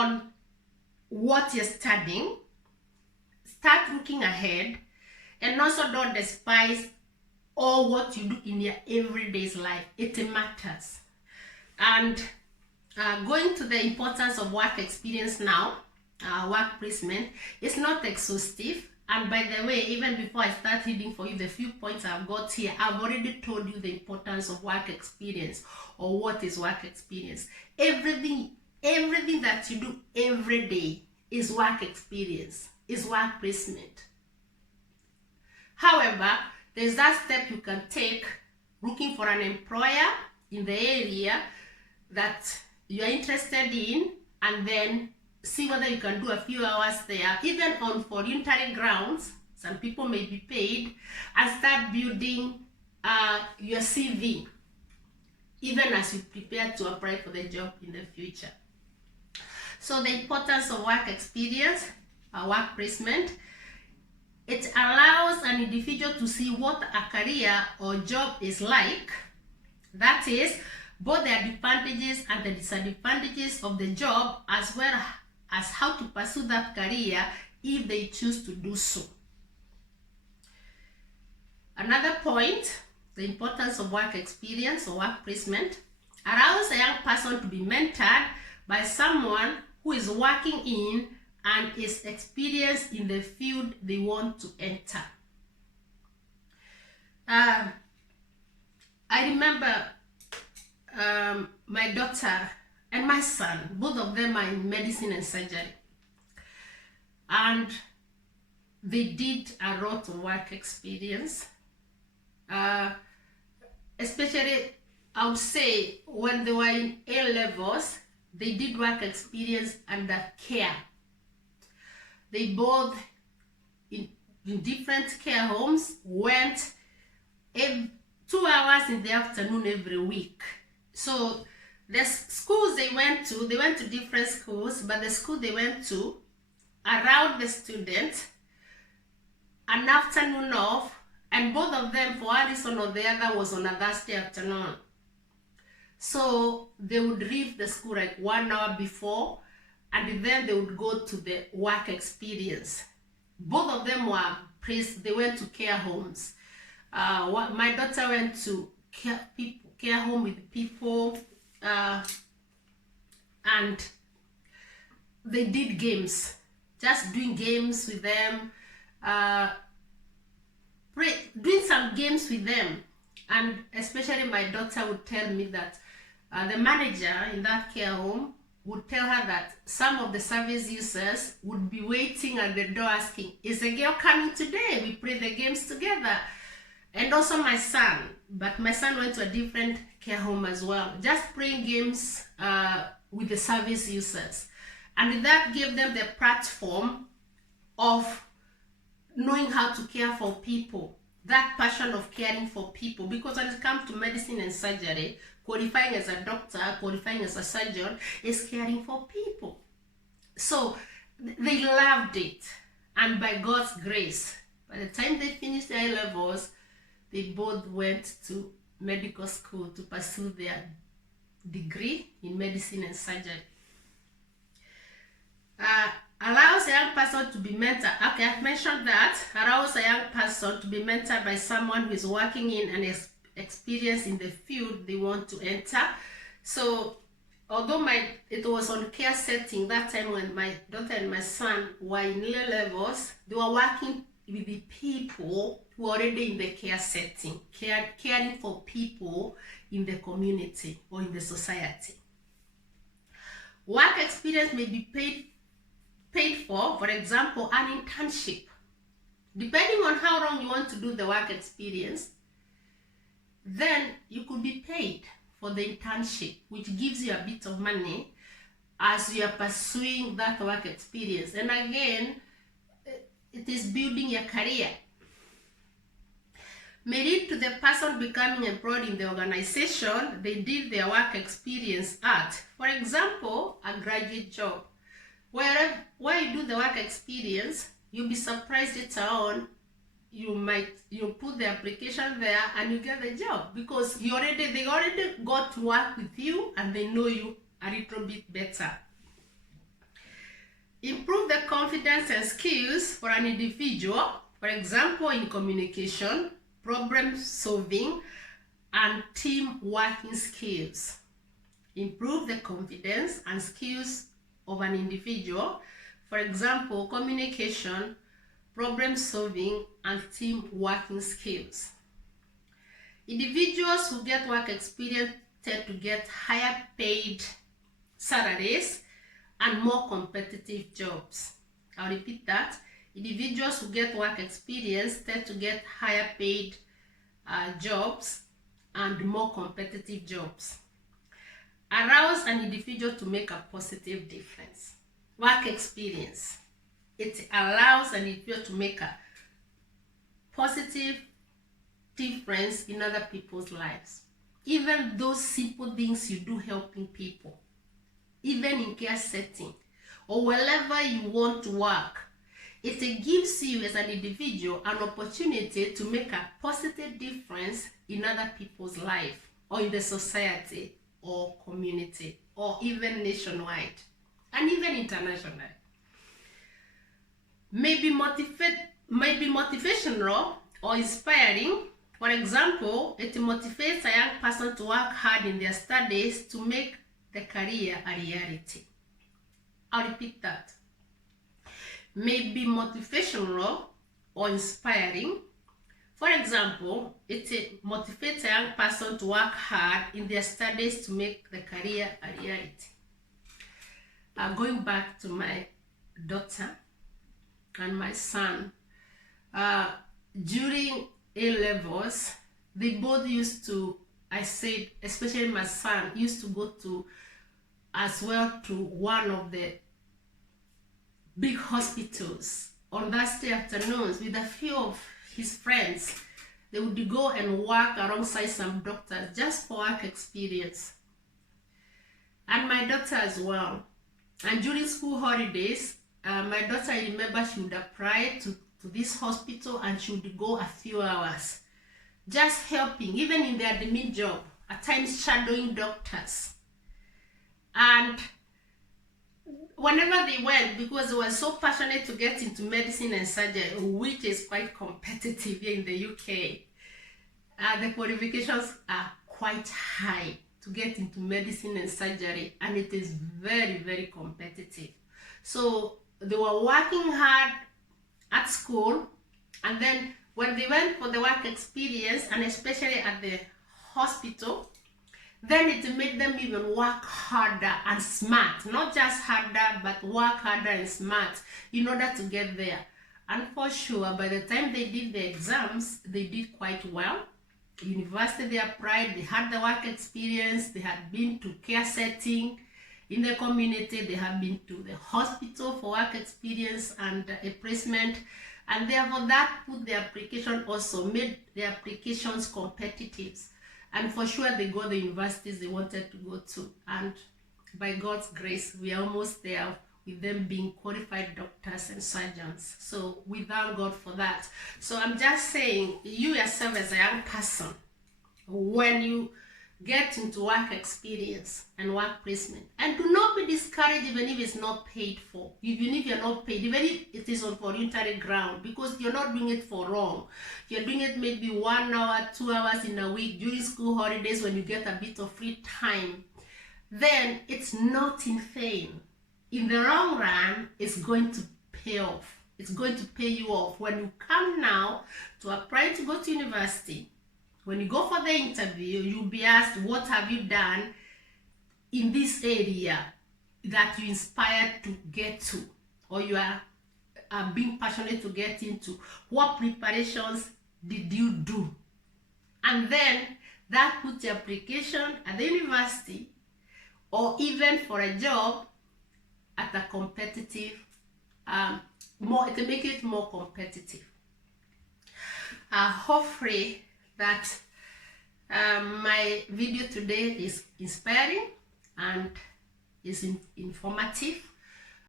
on what you're studying. Start looking ahead, and also don't despise all what you do in your everyday life. It matters. And going to the importance of work experience now, work placement is not exhaustive. And by the way, even before I start reading for you the few points I've got here, I've already told you the importance of work experience, or what is work experience. Everything that you do every day is work experience, is work placement. However, there's that step you can take, looking for an employer in the area that you're interested in, and then see whether you can do a few hours there, even on voluntary grounds. Some people may be paid, and start building your CV, even as you prepare to apply for the job in the future. So the importance of work experience, work placement, it allows an individual to see what a career or job is like. That is, both the advantages and the disadvantages of the job, as well as how to pursue that career if they choose to do so. Another point, the importance of work experience or work placement, allows a young person to be mentored by someone who is working in and is experienced in the field they want to enter. I remember my daughter and my son, both of them are in medicine and surgery, and they did a lot of work experience, especially I would say when they were in A-levels, they did work experience under care. They both in different care homes went 2 hours in the afternoon every week. So the schools they went to different schools, but the school they went to allowed the students an afternoon off, and both of them, for one reason or the other, was on a Thursday afternoon. So they would leave the school like 1 hour before, and then they would go to the work experience. Both of them were placed, they went to care homes. My daughter went to care home with people, and they did games, just doing games with them, doing some games with them. And especially my daughter would tell me that the manager in that care home would tell her that some of the service users would be waiting at the door asking, is the girl coming today? We play the games together. And also my son, but my son went to a different care home as well, just playing games with the service users. And that gave them the platform of knowing how to care for people, that passion of caring for people. Because when it comes to medicine and surgery, qualifying as a doctor, qualifying as a surgeon is caring for people. So they loved it, and by God's grace, by the time they finished their A-levels, they both went to medical school to pursue their degree in medicine and surgery. Allows a young person to be mentored. Okay, I've mentioned that. Allows a young person to be mentored by someone who is working in and experienced in the field they want to enter. So, although it was on care setting that time when my daughter and my son were in A-levels, they were working with the people who are already in the care setting, caring for people in the community or in the society. Work experience may be paid for example, an internship. Depending on how long you want to do the work experience, then you could be paid for the internship, which gives you a bit of money as you are pursuing that work experience. And again, it is building your career. May lead to the person becoming employed in the organization they did their work experience at. For example, a graduate job. Where you do the work experience, you'll be surprised later on, you put the application there and you get the job, because they already got to work with you and they know you a little bit better. confidence and skills for an individual, for example, in communication, problem solving, and team working skills. Improve the confidence and skills of an individual, for example, communication, problem solving, and team working skills. Individuals who get work experience tend to get higher paid salaries and more competitive jobs. I'll repeat that. Individuals who get work experience tend to get higher paid jobs and more competitive jobs. Arouse an individual to make a positive difference. Work experience. It allows an individual to make a positive difference in other people's lives. Even those simple things you do helping people, even in care setting or wherever you want to work, it gives you as an individual an opportunity to make a positive difference in other people's life or in the society or community or even nationwide and even internationally. Maybe motivational or inspiring. For example, it motivates a young person to work hard in their studies to make the career a reality. I'll repeat that. May be motivational or inspiring. For example, it motivates a young person to work hard in their studies to make the career a reality. Going back to my daughter and my son, during A-levels, they both used to, I said, especially my son, used to go to as well to one of the big hospitals on Thursday afternoons with a few of his friends. They would go and work alongside some doctors just for work experience. And my daughter as well. And during school holidays, my daughter, I remember she would apply to this hospital and she would go a few hours just helping, even in the admin job, at times shadowing doctors. And whenever they went, because they were so passionate to get into medicine and surgery, which is quite competitive here in the UK, the qualifications are quite high to get into medicine and surgery, and it is very, very competitive. So they were working hard at school, and then when they went for the work experience, and especially at the hospital, then it made them even work harder and smart. Not just harder, but work harder and smart in order to get there. And for sure, by the time they did the exams, they did quite well. University, they applied, they had the work experience, they had been to care setting in the community, they have been to the hospital for work experience and a placement, and therefore that put the application, also made the applications competitive. And for sure they got the universities they wanted to go to, and by God's grace we are almost there with them being qualified doctors and surgeons. So we thank God for that. So I'm just saying, you yourself as a young person, when you get into work experience and work placement, and do not be discouraged even if it's not paid for, even if you're not paid, even if it is on voluntary ground, because you're not doing it for long. You're doing it maybe 1 hour, 2 hours in a week during school holidays when you get a bit of free time, then it's not in vain. In the long run, it's going to pay off. It's going to pay you off. When you come now to apply to go to university, when you go for the interview, you'll be asked, what have you done in this area that you inspired to get to, or you are being passionate to get into? What preparations did you do? And then that puts your application at the university or even for a job at a competitive, to make it more competitive. Hopefully that my video today is inspiring and is informative,